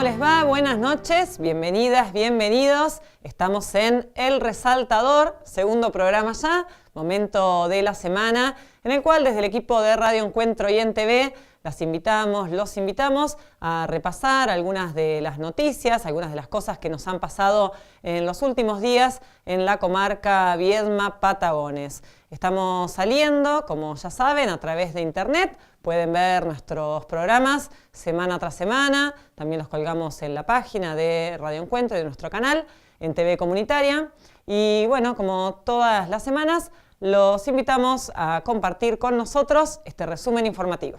¿cómo les va? Buenas noches, bienvenidas, bienvenidos. Estamos en El Resaltador, segundo programa ya, momento de la semana, en el cual desde el equipo de Radio Encuentro y NTV los invitamos a repasar algunas de las noticias, algunas de las cosas que nos han pasado en los últimos días en la comarca Viedma-Patagones. Estamos saliendo, como ya saben, a través de internet. Pueden ver nuestros programas semana tras semana. También los colgamos en la página de Radio Encuentro y de nuestro canal en TV Comunitaria. Y bueno, como todas las semanas, los invitamos a compartir con nosotros este resumen informativo.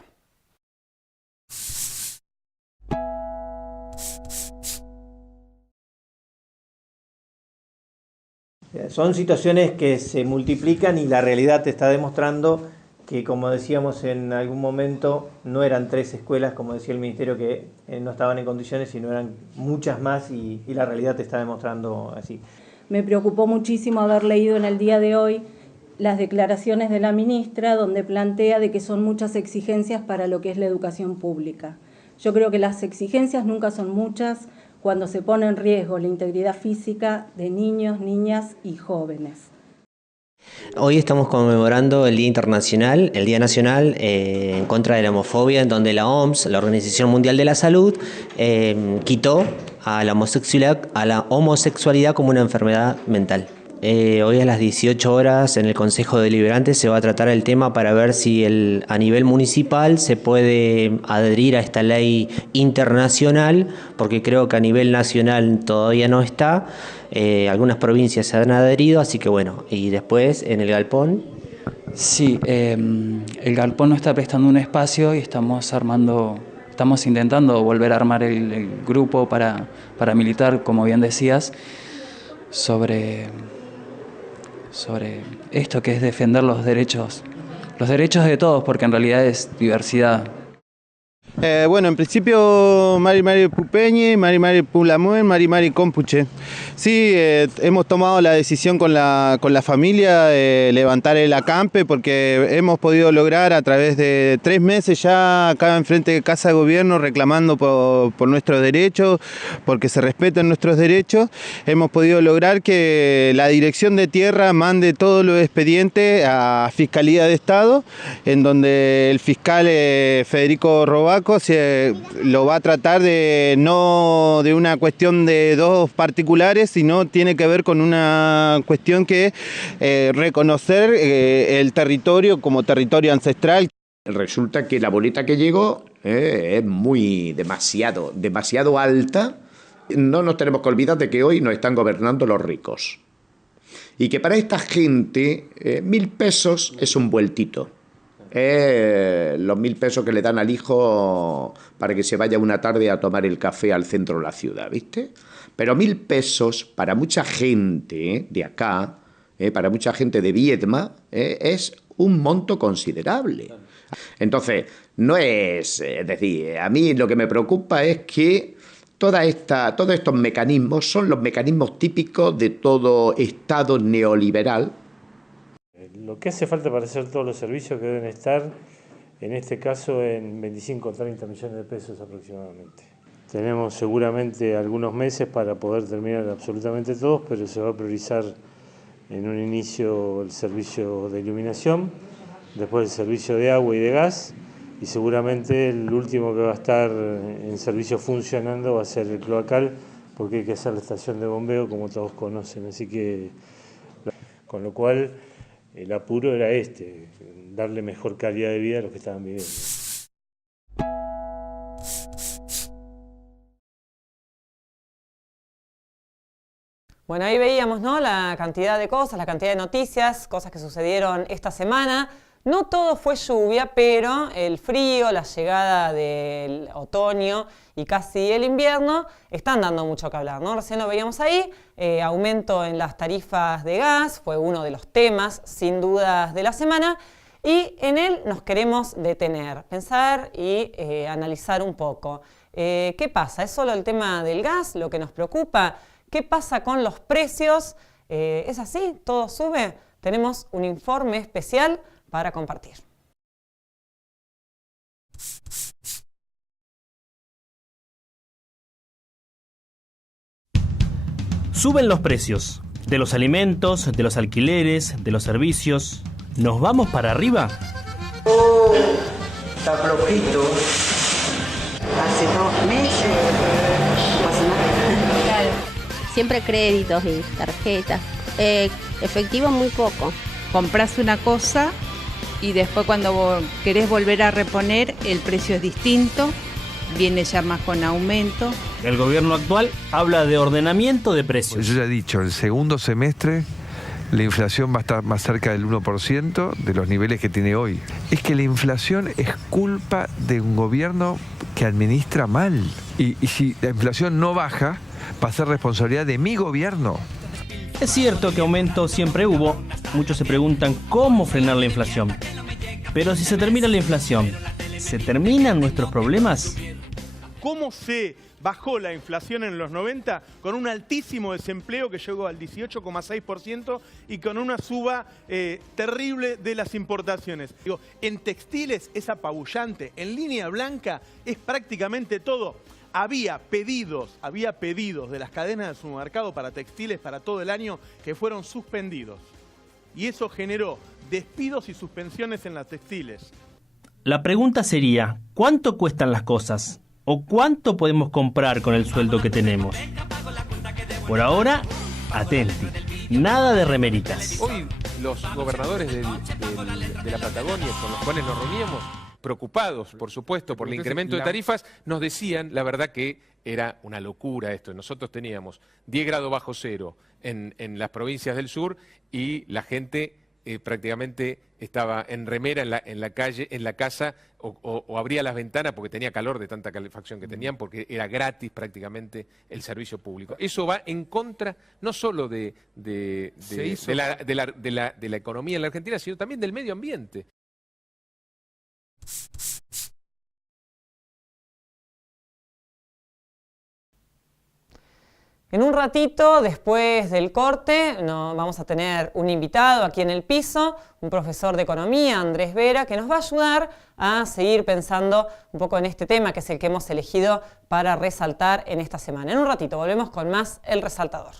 Son situaciones que se multiplican y la realidad te está demostrando que, como decíamos en algún momento, no eran 3 escuelas, como decía el Ministerio, que no estaban en condiciones, sino eran muchas más y la realidad te está demostrando así. Me preocupó muchísimo haber leído en el día de hoy las declaraciones de la ministra, donde plantea de que son muchas exigencias para lo que es la educación pública. Yo creo que las exigencias nunca son muchas cuando se pone en riesgo la integridad física de niños, niñas y jóvenes. Hoy estamos conmemorando el Día Internacional, el Día Nacional en contra de la homofobia, en donde la OMS, la Organización Mundial de la Salud, quitó a la homosexualidad como una enfermedad mental. Hoy a las 18 horas en el Consejo Deliberante se va a tratar el tema para ver si a nivel municipal se puede adherir a esta ley internacional, porque creo que a nivel nacional todavía no está. Algunas provincias se han adherido, así que bueno, y después en el Galpón. Sí, el Galpón nos está prestando un espacio y estamos intentando volver a armar el grupo para militar, como bien decías, sobre esto que es defender los derechos de todos, porque en realidad es diversidad. Bueno, en principio Mari Pupeñi, Mari Pulamuen, Mari Compuche. Sí, hemos tomado la decisión con la familia de levantar el acampe porque hemos podido lograr a través de 3 meses ya acá enfrente de Casa de Gobierno reclamando por nuestros derechos, porque se respeten nuestros derechos. Hemos podido lograr que la Dirección de Tierra mande todos los expedientes a Fiscalía de Estado, en donde el fiscal Federico Robaco se lo va a tratar no de una cuestión de 2 particulares, sino tiene que ver con una cuestión que reconocer el territorio como territorio ancestral. Resulta que la boleta que llegó es demasiado alta. No nos tenemos que olvidar de que hoy nos están gobernando los ricos y que para esta gente 1.000 pesos es un vueltito. Los 1.000 pesos que le dan al hijo para que se vaya una tarde a tomar el café al centro de la ciudad, ¿viste? Pero 1.000 pesos para mucha gente de acá, para mucha gente de Viedma, es un monto considerable. Entonces, no es decir, a mí lo que me preocupa es que todos estos mecanismos son los mecanismos típicos de todo Estado neoliberal. Lo que hace falta para hacer todos los servicios que deben estar, en este caso, en 25 o 30 millones de pesos aproximadamente. Tenemos seguramente algunos meses para poder terminar absolutamente todos, pero se va a priorizar en un inicio el servicio de iluminación, después el servicio de agua y de gas, y seguramente el último que va a estar en servicio funcionando va a ser el cloacal, porque hay que hacer la estación de bombeo, como todos conocen. Así que, con lo cual, el apuro era darle mejor calidad de vida a los que estaban viviendo. Bueno, ahí veíamos, ¿no?, la cantidad de cosas, la cantidad de noticias, cosas que sucedieron esta semana. No todo fue lluvia, pero el frío, la llegada del otoño y casi el invierno están dando mucho que hablar, ¿no? Recién lo veíamos ahí, aumento en las tarifas de gas, fue uno de los temas, sin dudas, de la semana, y en él nos queremos detener, pensar y analizar un poco. ¿Qué pasa? ¿Es solo el tema del gas lo que nos preocupa? ¿Qué pasa con los precios? ¿Es así? ¿Todo sube? Tenemos un informe especial para compartir. Suben los precios de los alimentos, de los alquileres, de los servicios. ¿Nos vamos para arriba? Oh, está flojito. Hace 2 meses no pasa nada. Claro. Siempre créditos y tarjetas. Efectivo muy poco. Compras una cosa y después cuando querés volver a reponer el precio es distinto, viene ya más con aumento. El gobierno actual habla de ordenamiento de precios. Yo ya he dicho, el segundo semestre la inflación va a estar más cerca del 1% de los niveles que tiene hoy. Es que la inflación es culpa de un gobierno que administra mal. Y si la inflación no baja, va a ser responsabilidad de mi gobierno. Es cierto que aumento siempre hubo. Muchos se preguntan cómo frenar la inflación. Pero si se termina la inflación, ¿se terminan nuestros problemas? ¿Cómo se bajó la inflación en los 90 con un altísimo desempleo que llegó al 18,6% y con una suba terrible de las importaciones? Digo, en textiles es apabullante, en línea blanca es prácticamente todo. Había pedidos de las cadenas de supermercado para textiles para todo el año que fueron suspendidos. Y eso generó despidos y suspensiones en las textiles. La pregunta sería, ¿cuánto cuestan las cosas? ¿O cuánto podemos comprar con el sueldo que tenemos? Por ahora, atenti. Nada de remeritas. Hoy los gobernadores de la Patagonia con los cuales nos reuníamos, preocupados, por supuesto, por el incremento de tarifas, nos decían, la verdad, que era una locura esto. Nosotros teníamos 10 grados bajo cero en las provincias del sur y la gente prácticamente estaba en remera en la calle, en la casa, o abría las ventanas porque tenía calor de tanta calefacción que tenían, porque era gratis prácticamente el servicio público. Eso va en contra no solo de la economía en la Argentina, sino también del medio ambiente. En un ratito, después del corte, vamos a tener un invitado aquí en el piso, un profesor de economía, Andrés Vera, que nos va a ayudar a seguir pensando un poco en este tema, que es el que hemos elegido para resaltar en esta semana. En un ratito volvemos con más El Resaltador.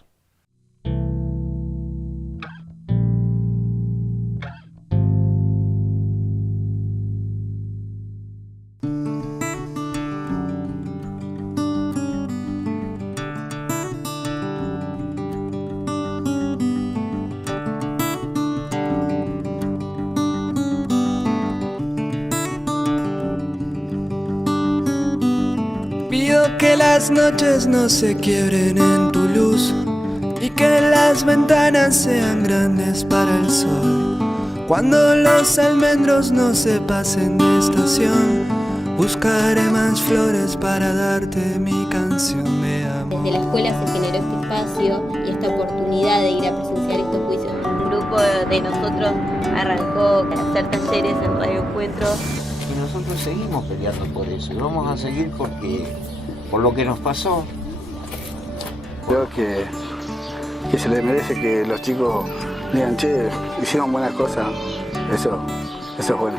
Que las noches no se quiebren en tu luz y que las ventanas sean grandes para el sol. Cuando los almendros no se pasen de estación, buscaré más flores para darte mi canción de amor. Desde la escuela se generó este espacio y esta oportunidad de ir a presenciar estos juicios. Un grupo de nosotros arrancó a hacer talleres en Radio Encuentro. Y nosotros seguimos peleando por eso y vamos a seguir porque por lo que nos pasó. Creo que se les merece que los chicos digan, che, hicieron buenas cosas. Eso es bueno.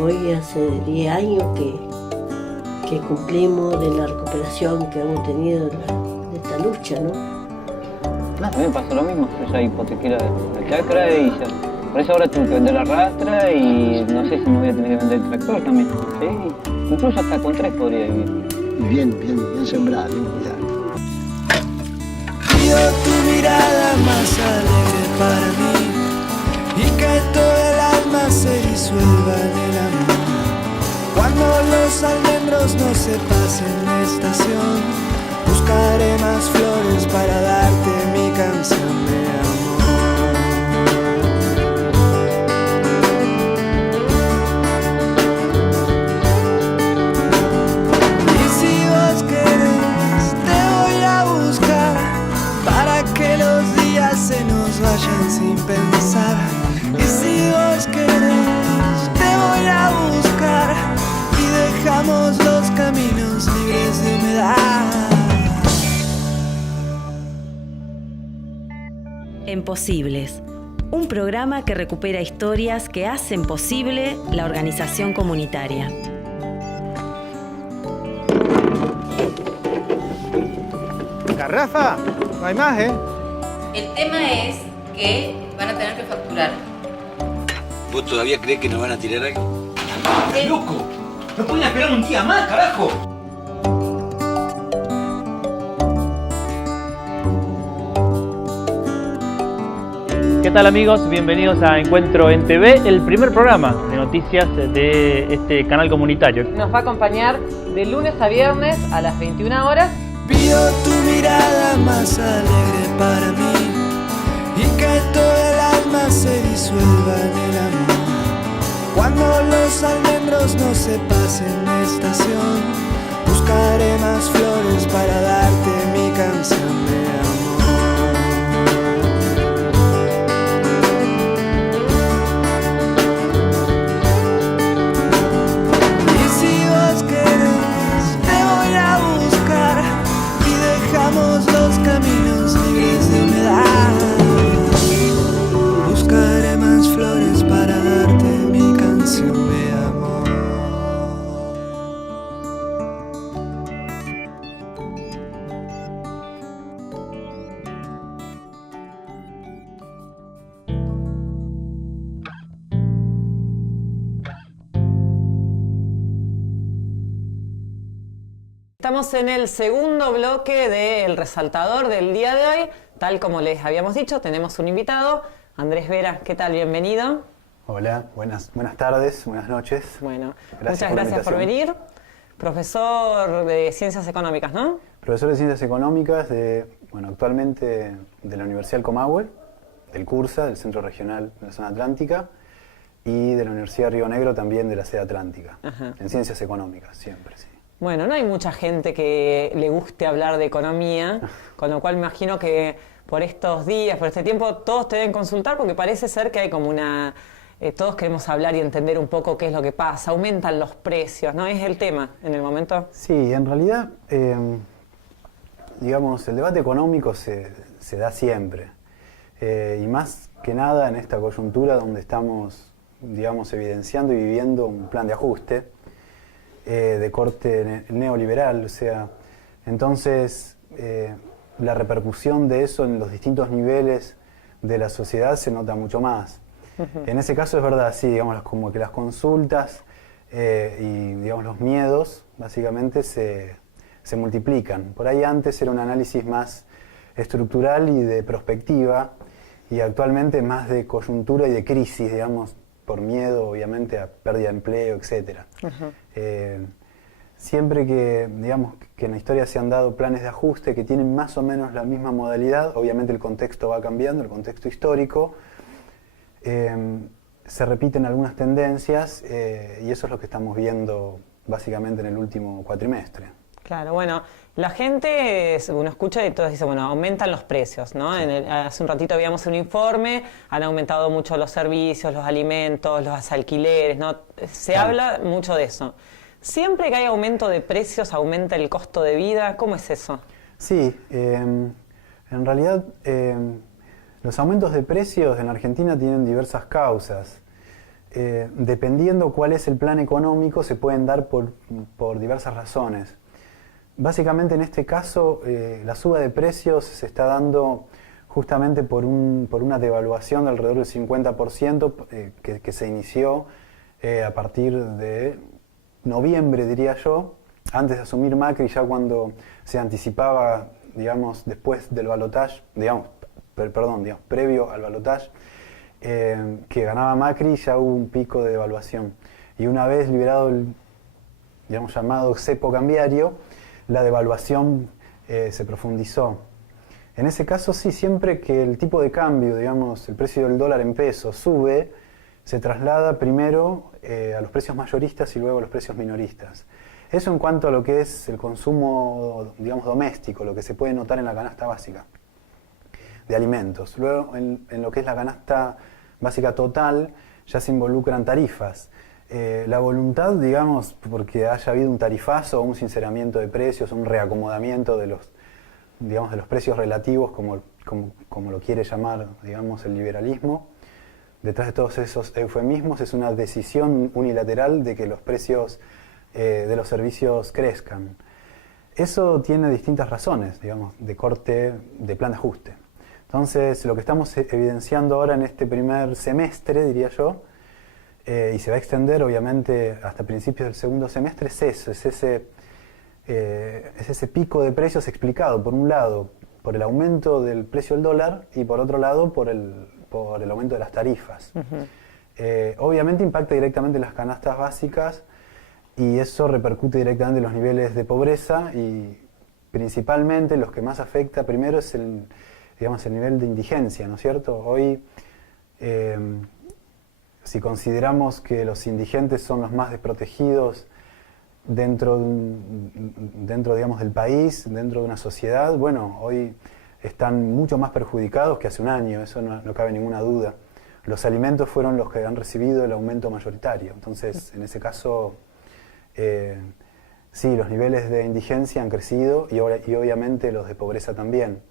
Hoy hace 10 años que cumplimos de la recuperación que hemos tenido de esta lucha, ¿no? A mí me pasó lo mismo, yo ya hipotequé la chacra y ya. Por eso ahora tengo que vender la rastra y no sé si me voy a tener que vender el tractor también. ¿Sí? Incluso hasta con 3 podría vivir. Bien sembrado, bien cuidado. Pido tu mirada más alegre para mí y que todo el alma se disuelva en el amor. Cuando los almendros no se pasen de estación, buscaré más flores para darte mi canción de amor. Se nos vayan sin pensar. Y si vos querés, te voy a buscar y dejamos los caminos libres de humedad. En Posibles, un programa que recupera historias que hacen posible la organización comunitaria. Garrafa, no hay más, ¿eh? El tema es que van a tener que facturar. ¿Vos todavía crees que nos van a tirar algo? ¡Estás loco! ¡No pueden esperar un día más, carajo! ¿Qué tal, amigos? Bienvenidos a Encuentro en TV, el primer programa de noticias de este canal comunitario. Nos va a acompañar de lunes a viernes a las 21 horas. Pido tu mirada más alegre para mí y que todo el alma se disuelva en el amor. Cuando los almendros no se pasen de estación, buscaré más flores para darte mi canción de amor. Y si vos querés, te voy a buscar y dejamos los caminos libres de humedad. Buscaré más flores para darte mi canción de amor. Estamos en el segundo bloque del resaltador del día de hoy. Tal como les habíamos dicho, tenemos un invitado, Andrés Vera. ¿Qué tal? Bienvenido. Hola, buenas tardes, buenas noches. Bueno, Gracias muchas gracias por venir. Profesor de Ciencias Económicas, ¿no? Profesor de Ciencias Económicas, actualmente de la Universidad del Comahue, del CURSA, del Centro Regional de la Zona Atlántica, y de la Universidad de Río Negro, también de la sede Atlántica, en Ciencias Económicas, siempre, sí. Bueno, no hay mucha gente que le guste hablar de economía, con lo cual me imagino que por estos días, por este tiempo, todos te deben consultar porque parece ser que hay como una... todos queremos hablar y entender un poco qué es lo que pasa, aumentan los precios, ¿no? ¿Es el tema en el momento? Sí, en realidad, digamos, el debate económico se da siempre, y más que nada en esta coyuntura donde estamos, digamos, evidenciando y viviendo un plan de ajuste, de corte neoliberal, o sea, entonces la repercusión de eso en los distintos niveles de la sociedad se nota mucho más. En ese caso es verdad, sí, digamos, como que las consultas y digamos los miedos básicamente se multiplican. Por ahí antes era un análisis más estructural y de prospectiva, y actualmente más de coyuntura y de crisis, digamos, por miedo, obviamente, a pérdida de empleo, etc. Siempre que, digamos, que en la historia se han dado planes de ajuste que tienen más o menos la misma modalidad, obviamente el contexto va cambiando, el contexto histórico, se repiten algunas tendencias, y eso es lo que estamos viendo básicamente en el último cuatrimestre. Claro, bueno, la gente, uno escucha y todos dicen, bueno, aumentan los precios, ¿no? Sí. Hace un ratito habíamos un informe, han aumentado mucho los servicios, los alimentos, los alquileres, ¿no? Se habla mucho de eso. ¿Siempre que hay aumento de precios aumenta el costo de vida? ¿Cómo es eso? Sí, en realidad los aumentos de precios en Argentina tienen diversas causas. Dependiendo cuál es el plan económico, se pueden dar por diversas razones. Básicamente en este caso la suba de precios se está dando justamente por una devaluación de alrededor del 50% que se inició a partir de noviembre, diría yo, antes de asumir Macri, ya cuando se anticipaba, digamos, después del balotaje, previo al balotaje, que ganaba Macri, ya hubo un pico de devaluación. Y una vez liberado el, digamos, llamado cepo cambiario, la devaluación se profundizó. En ese caso sí, siempre que el tipo de cambio, digamos, el precio del dólar en pesos sube, se traslada primero a los precios mayoristas y luego a los precios minoristas. Eso en cuanto a lo que es el consumo, digamos, doméstico, lo que se puede notar en la canasta básica de alimentos. Luego, en lo que es la canasta básica total, ya se involucran tarifas. La voluntad, digamos, porque haya habido un tarifazo o un sinceramiento de precios, un reacomodamiento de los, digamos, de los precios relativos, como lo quiere llamar, digamos, el liberalismo, detrás de todos esos eufemismos es una decisión unilateral de que los precios de los servicios crezcan. Eso tiene distintas razones, digamos, de corte, de plan de ajuste. Entonces, lo que estamos evidenciando ahora en este primer semestre, diría yo, y se va a extender obviamente hasta principios del segundo semestre, es eso, es ese pico de precios explicado, por un lado, por el aumento del precio del dólar y por otro lado, por el aumento de las tarifas. Obviamente impacta directamente en las canastas básicas y eso repercute directamente en los niveles de pobreza y principalmente los que más afecta primero es el nivel de indigencia, ¿no es cierto? Hoy, si consideramos que los indigentes son los más desprotegidos dentro digamos, del país, dentro de una sociedad, bueno, hoy están mucho más perjudicados que hace un año, eso no cabe ninguna duda. Los alimentos fueron los que han recibido el aumento mayoritario, entonces en ese caso sí, los niveles de indigencia han crecido y obviamente los de pobreza también.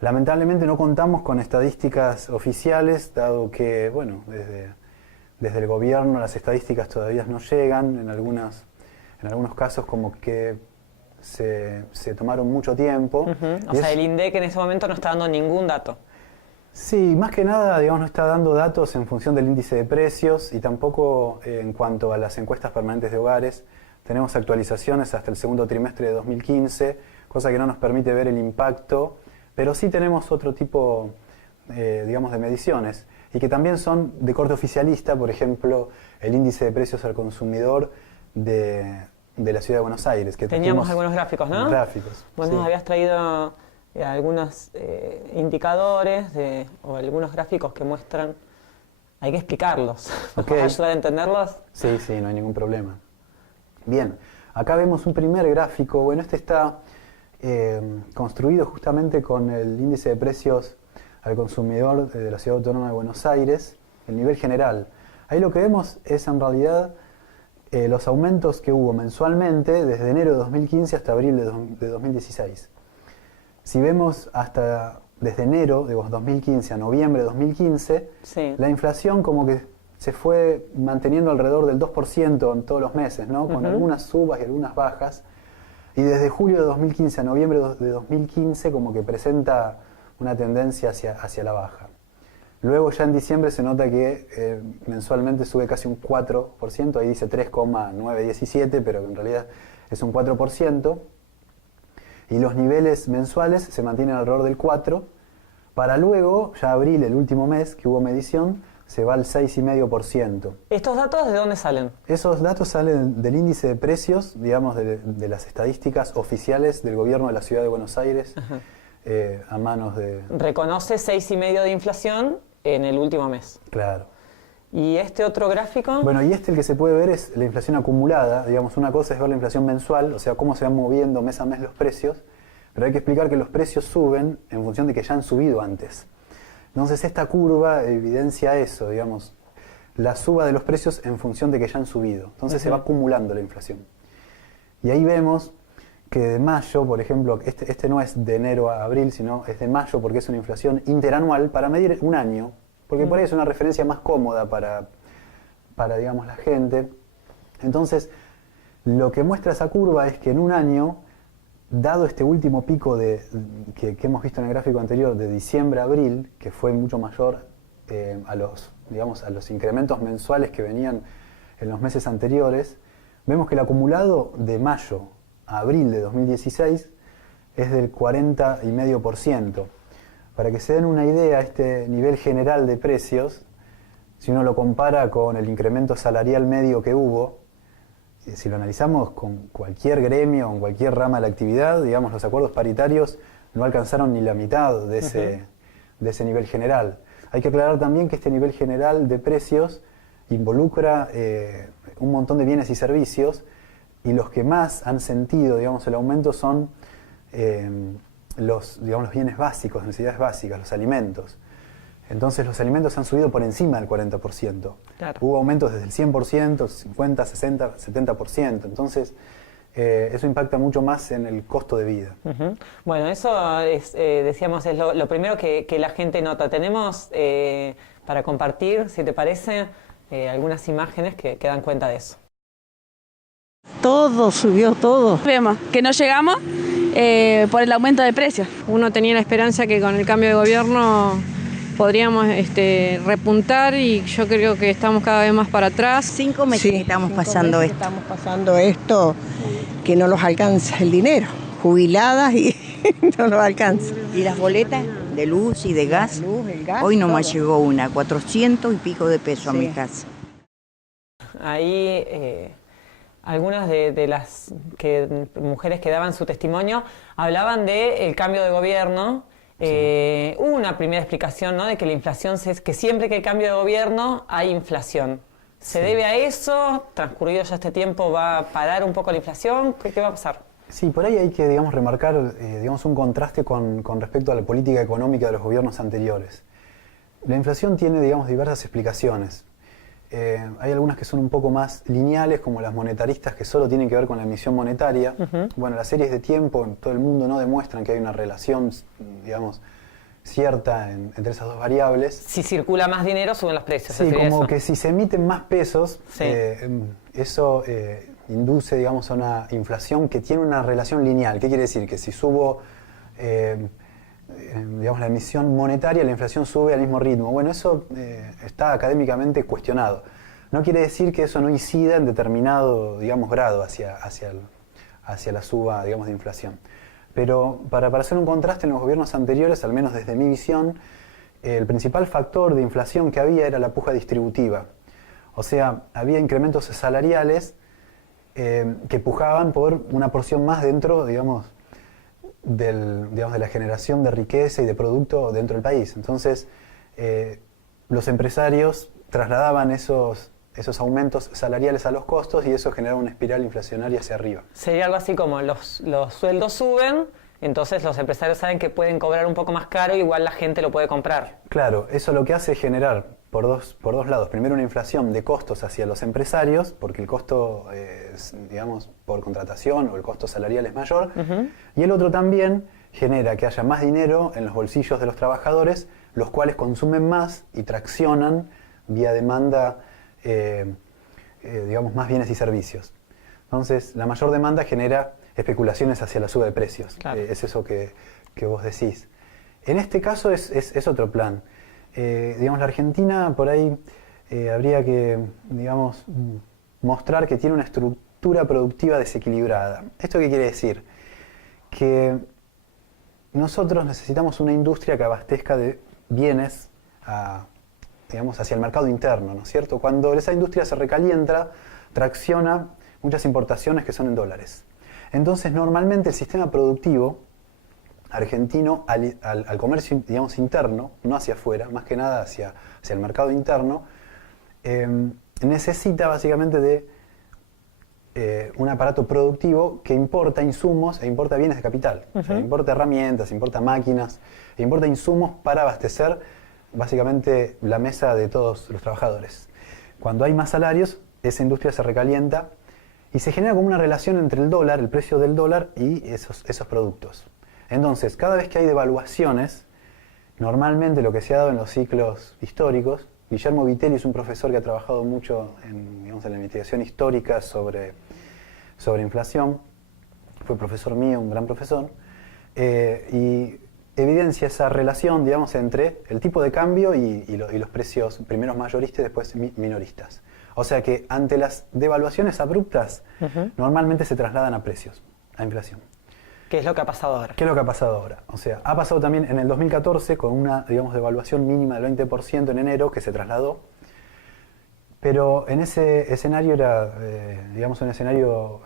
Lamentablemente no contamos con estadísticas oficiales, dado que, bueno, desde el gobierno las estadísticas todavía no llegan, en algunos casos como que se tomaron mucho tiempo. O sea, el INDEC en ese momento no está dando ningún dato. Sí, más que nada, digamos, no está dando datos en función del índice de precios y tampoco en cuanto a las encuestas permanentes de hogares. Tenemos actualizaciones hasta el segundo trimestre de 2015, cosa que no nos permite ver el impacto, pero sí tenemos otro tipo, digamos, de mediciones y que también son de corte oficialista, por ejemplo, el índice de precios al consumidor de la Ciudad de Buenos Aires. Que teníamos algunos gráficos, ¿no? Gráficos. Bueno, nos habías traído algunos indicadores o algunos gráficos que muestran, hay que explicarlos, para ayudar a entenderlos. Sí, no hay ningún problema. Bien, acá vemos un primer gráfico, bueno, este está construido justamente con el índice de precios al consumidor de la Ciudad Autónoma de Buenos Aires, el nivel general. Ahí lo que vemos es en realidad los aumentos que hubo mensualmente desde enero de 2015 hasta abril de 2016. Si vemos desde enero de 2015 a noviembre de 2015, sí, la inflación como que se fue manteniendo alrededor del 2% en todos los meses, ¿no? Con algunas subas y algunas bajas. Y desde julio de 2015 a noviembre de 2015 como que presenta una tendencia hacia la baja. Luego ya en diciembre se nota que mensualmente sube casi un 4%, ahí dice 3,917, pero en realidad es un 4%. Y los niveles mensuales se mantienen alrededor del 4%, para luego, ya abril, el último mes que hubo medición, se va al 6,5%. ¿Estos datos de dónde salen? Esos datos salen del índice de precios, digamos, de las estadísticas oficiales del gobierno de la Ciudad de Buenos Aires, a manos de... Reconoce 6,5% de inflación en el último mes. Claro. ¿Y este otro gráfico? Bueno, y el que se puede ver es la inflación acumulada. Digamos, una cosa es ver la inflación mensual, o sea, cómo se van moviendo mes a mes los precios, pero hay que explicar que los precios suben en función de que ya han subido antes. Entonces esta curva evidencia eso, digamos, la suba de los precios en función de que ya han subido. Entonces se va acumulando la inflación. Y ahí vemos que de mayo, por ejemplo, este no es de enero a abril, sino es de mayo porque es una inflación interanual para medir un año, porque por ahí es una referencia más cómoda para digamos, la gente. Entonces, lo que muestra esa curva es que en un año, dado este último pico que hemos visto en el gráfico anterior, de diciembre a abril, que fue mucho mayor a los incrementos mensuales que venían en los meses anteriores, vemos que el acumulado de mayo a abril de 2016 es del 40,5%. Para que se den una idea, este nivel general de precios, si uno lo compara con el incremento salarial medio que hubo, si lo analizamos con cualquier gremio, con cualquier rama de la actividad, digamos, los acuerdos paritarios no alcanzaron ni la mitad de ese nivel general. Hay que aclarar también que este nivel general de precios involucra un montón de bienes y servicios, y los que más han sentido, digamos, el aumento son los bienes básicos, necesidades básicas, los alimentos. Entonces los alimentos han subido por encima del 40%. Claro. Hubo aumentos desde el 100%, 50%, 60%, 70%. Entonces eso impacta mucho más en el costo de vida. Bueno, eso es, decíamos, es lo primero que la gente nota. Tenemos para compartir, si te parece, algunas imágenes que dan cuenta de eso. Todo subió, todo. Vemos que no llegamos por el aumento de precios. Uno tenía la esperanza que con el cambio de gobierno podríamos repuntar y yo creo que estamos cada vez más para atrás. 5 meses que estamos pasando esto, que no nos alcanza el dinero. Jubiladas y no nos alcanza. ¿Y las boletas de luz y de gas? El gas hoy nomás todo. Llegó una, 400 y pico de pesos a mi casa. Ahí algunas de las mujeres que daban su testimonio hablaban del cambio de gobierno. Hubo una primera explicación, ¿no?, de que la inflación, que siempre que hay cambio de gobierno hay inflación. ¿Se debe a eso? ¿Transcurrido ya este tiempo va a parar un poco la inflación? ¿Qué va a pasar? Sí, por ahí hay que, remarcar, un contraste con respecto a la política económica de los gobiernos anteriores. La inflación tiene, diversas explicaciones. Hay algunas que son un poco más lineales, como las monetaristas, que solo tienen que ver con la emisión monetaria. Bueno, las series de tiempo en todo el mundo no demuestran que hay una relación, cierta entre esas dos variables. Si circula más dinero, suben los precios. Sí, como que si se emiten más pesos, eso induce, a una inflación que tiene una relación lineal. ¿Qué quiere decir? Que si subo la emisión monetaria, la inflación sube al mismo ritmo. Bueno, eso está académicamente cuestionado. No quiere decir que eso no incida en determinado, grado hacia la suba, de inflación. Pero para hacer un contraste, en los gobiernos anteriores, al menos desde mi visión, el principal factor de inflación que había era la puja distributiva. O sea, había incrementos salariales que pujaban por una porción más dentro, de la generación de riqueza y de producto dentro del país. Entonces, los empresarios trasladaban esos aumentos salariales a los costos y eso generaba una espiral inflacionaria hacia arriba. Sería algo así como los sueldos suben, entonces los empresarios saben que pueden cobrar un poco más caro, igual la gente lo puede comprar. Claro, eso lo que hace es generar por dos lados. Primero, una inflación de costos hacia los empresarios, porque el costo, por contratación o el costo salarial es mayor. Y el otro también genera que haya más dinero en los bolsillos de los trabajadores, los cuales consumen más y traccionan vía demanda, más bienes y servicios. Entonces, la mayor demanda genera especulaciones hacia la suba de precios. Claro. Es eso que vos decís. En este caso es otro plan. La Argentina por ahí habría que, mostrar que tiene una estructura productiva desequilibrada. ¿Esto qué quiere decir? Que nosotros necesitamos una industria que abastezca de bienes hacia el mercado interno, ¿no es cierto? Cuando esa industria se recalienta, tracciona muchas importaciones que son en dólares. Entonces, normalmente el sistema productivo argentino al comercio, interno, no hacia afuera, más que nada hacia el mercado interno, necesita básicamente de un aparato productivo que importa insumos e importa bienes de capital. O sea, importa herramientas, importa máquinas, e importa insumos para abastecer básicamente la mesa de todos los trabajadores. Cuando hay más salarios, esa industria se recalienta y se genera como una relación entre el dólar, el precio del dólar y esos productos. Entonces, cada vez que hay devaluaciones, normalmente lo que se ha dado en los ciclos históricos, Guillermo Vitelli es un profesor que ha trabajado mucho en la investigación histórica sobre inflación, fue profesor mío, un gran profesor, y evidencia esa relación, entre el tipo de cambio y los precios, primeros mayoristas y después minoristas. O sea que ante las devaluaciones abruptas, normalmente se trasladan a precios, a inflación. ¿Qué es lo que ha pasado ahora? ¿Qué es lo que ha pasado ahora? O sea, ha pasado también en el 2014 con una, devaluación mínima del 20% en enero que se trasladó, pero en ese escenario era, un escenario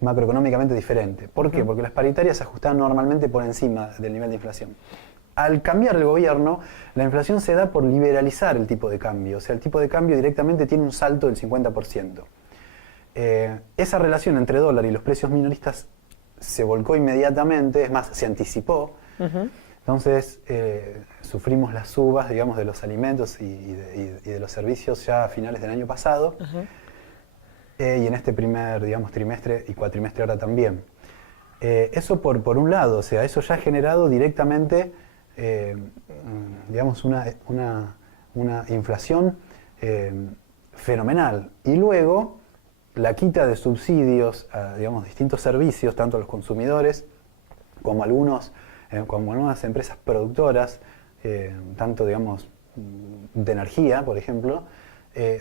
macroeconómicamente diferente. ¿Por qué? Porque las paritarias se ajustaban normalmente por encima del nivel de inflación. Al cambiar el gobierno, la inflación se da por liberalizar el tipo de cambio. O sea, el tipo de cambio directamente tiene un salto del 50%. Esa relación entre dólar y los precios minoristas se volcó inmediatamente, es más, se anticipó. Entonces, sufrimos las subas, de los alimentos y de los servicios ya a finales del año pasado. Y en este primer, trimestre y cuatrimestre ahora también. Eso por un lado, o sea, eso ya ha generado directamente, una una inflación fenomenal. Y luego la quita de subsidios a, digamos, distintos servicios, tanto a los consumidores como algunas empresas productoras, tanto, digamos, de energía, por ejemplo,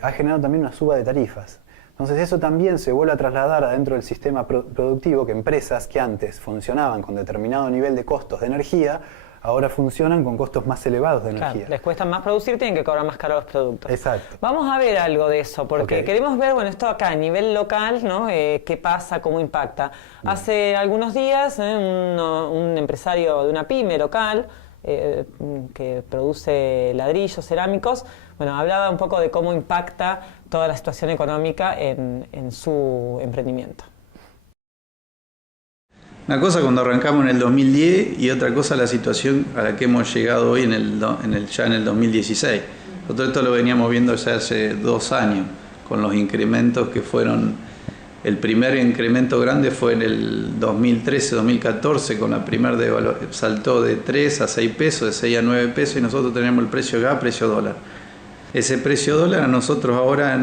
ha generado también una suba de tarifas. Entonces eso también se vuelve a trasladar adentro del sistema productivo, que empresas que antes funcionaban con determinado nivel de costos de energía, ahora funcionan con costos más elevados de energía. Claro, les cuesta más producir, tienen que cobrar más caro los productos. Exacto. Vamos a ver algo de eso, porque queremos ver, bueno, esto acá a nivel local, ¿no? ¿Qué pasa? ¿Cómo impacta? Hace algunos días, un empresario de una pyme local, que produce ladrillos cerámicos, bueno, hablaba un poco de cómo impacta toda la situación económica en su emprendimiento. Una cosa cuando arrancamos en el 2010 y otra cosa la situación a la que hemos llegado hoy ya en el 2016. Nosotros esto lo veníamos viendo ya hace 2 años, con los incrementos que fueron. El primer incremento grande fue en el 2013-2014, con la primera saltó de 3 a 6 pesos, de 6 a 9 pesos, y nosotros tenemos el precio gas, precio dólar. Ese precio dólar a nosotros ahora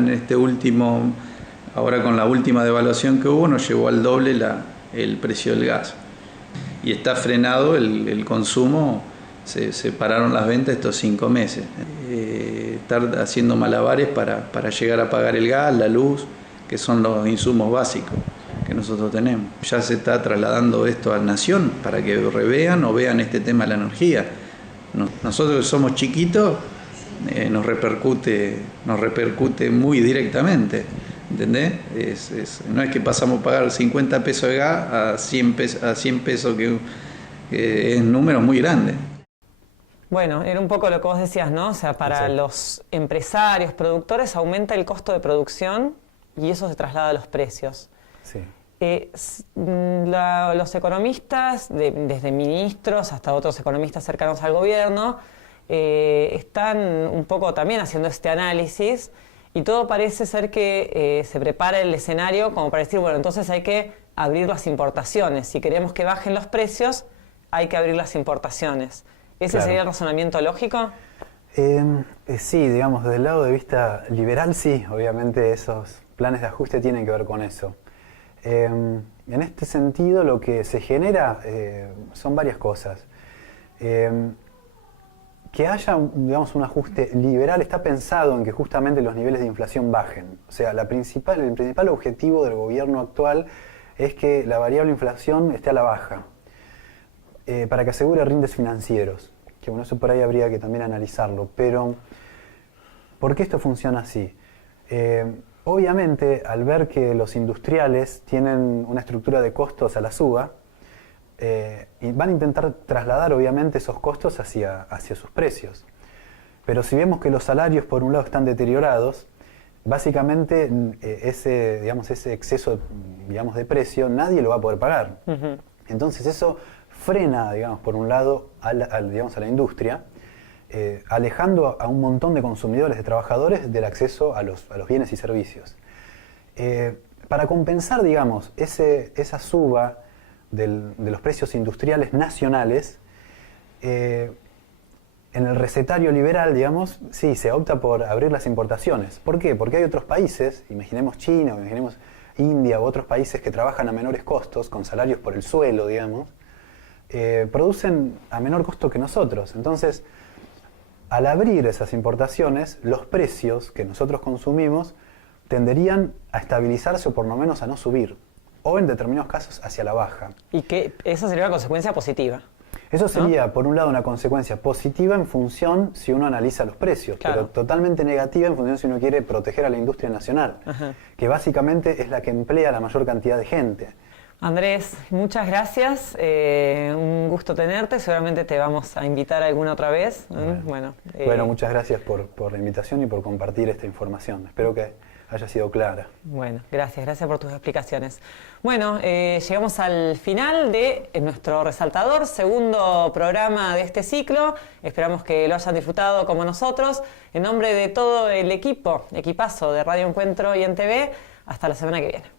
ahora con la última devaluación que hubo, nos llevó al doble el precio del gas. Y está frenado el consumo, se pararon las ventas estos 5 meses. Estar haciendo malabares para llegar a pagar el gas, la luz, que son los insumos básicos que nosotros tenemos. Ya se está trasladando esto a la nación para que revean o vean este tema de la energía. Nosotros que somos chiquitos, nos repercute muy directamente, ¿entendés? No es que pasamos a pagar 50 pesos de gas a 100 pesos, que es números muy grandes. Bueno, era un poco lo que vos decías, ¿no? O sea, para los empresarios, productores, aumenta el costo de producción y eso se traslada a los precios. Sí. Los economistas, desde ministros hasta otros economistas cercanos al gobierno, están un poco también haciendo este análisis y todo parece ser que se prepara el escenario como para decir, bueno, entonces hay que abrir las importaciones. Si queremos que bajen los precios, hay que abrir las importaciones. ¿Ese sería el razonamiento lógico? Sí, digamos, desde el lado de vista liberal, sí. Obviamente esos planes de ajuste tienen que ver con eso. En este sentido, lo que se genera son varias cosas. Que haya, digamos, un ajuste liberal está pensado en que justamente los niveles de inflación bajen. O sea, el principal objetivo del gobierno actual es que la variable inflación esté a la baja, para que asegure rindes financieros. Que bueno, eso por ahí habría que también analizarlo. Pero, ¿por qué esto funciona así? Obviamente, al ver que los industriales tienen una estructura de costos a la suba, y van a intentar trasladar obviamente esos costos hacia sus precios. Pero si vemos que los salarios por un lado están deteriorados, básicamente ese exceso, digamos, de precio nadie lo va a poder pagar. Entonces eso frena, digamos, por un lado a la industria, alejando a un montón de consumidores, de trabajadores del acceso a los bienes y servicios. Para compensar, digamos, esa suba de los precios industriales nacionales, en el recetario liberal, digamos, sí, se opta por abrir las importaciones. ¿Por qué? Porque hay otros países, imaginemos China, o imaginemos India, u otros países que trabajan a menores costos, con salarios por el suelo, digamos, producen a menor costo que nosotros. Entonces, al abrir esas importaciones, los precios que nosotros consumimos tenderían a estabilizarse o por lo menos a no subir, o en determinados casos hacia la baja. Y que esa sería una consecuencia positiva. Eso sería, por un lado, una consecuencia positiva en función si uno analiza los precios, pero totalmente negativa en función si uno quiere proteger a la industria nacional, que básicamente es la que emplea la mayor cantidad de gente. Andrés, muchas gracias, un gusto tenerte, seguramente te vamos a invitar alguna otra vez. Bueno, muchas gracias por la invitación y por compartir esta información. Espero que haya sido clara. Bueno, gracias por tus explicaciones. Bueno, llegamos al final de nuestro Resaltador, segundo programa de este ciclo. Esperamos que lo hayan disfrutado como nosotros. En nombre de todo el equipazo de Radio Encuentro y NTV, hasta la semana que viene.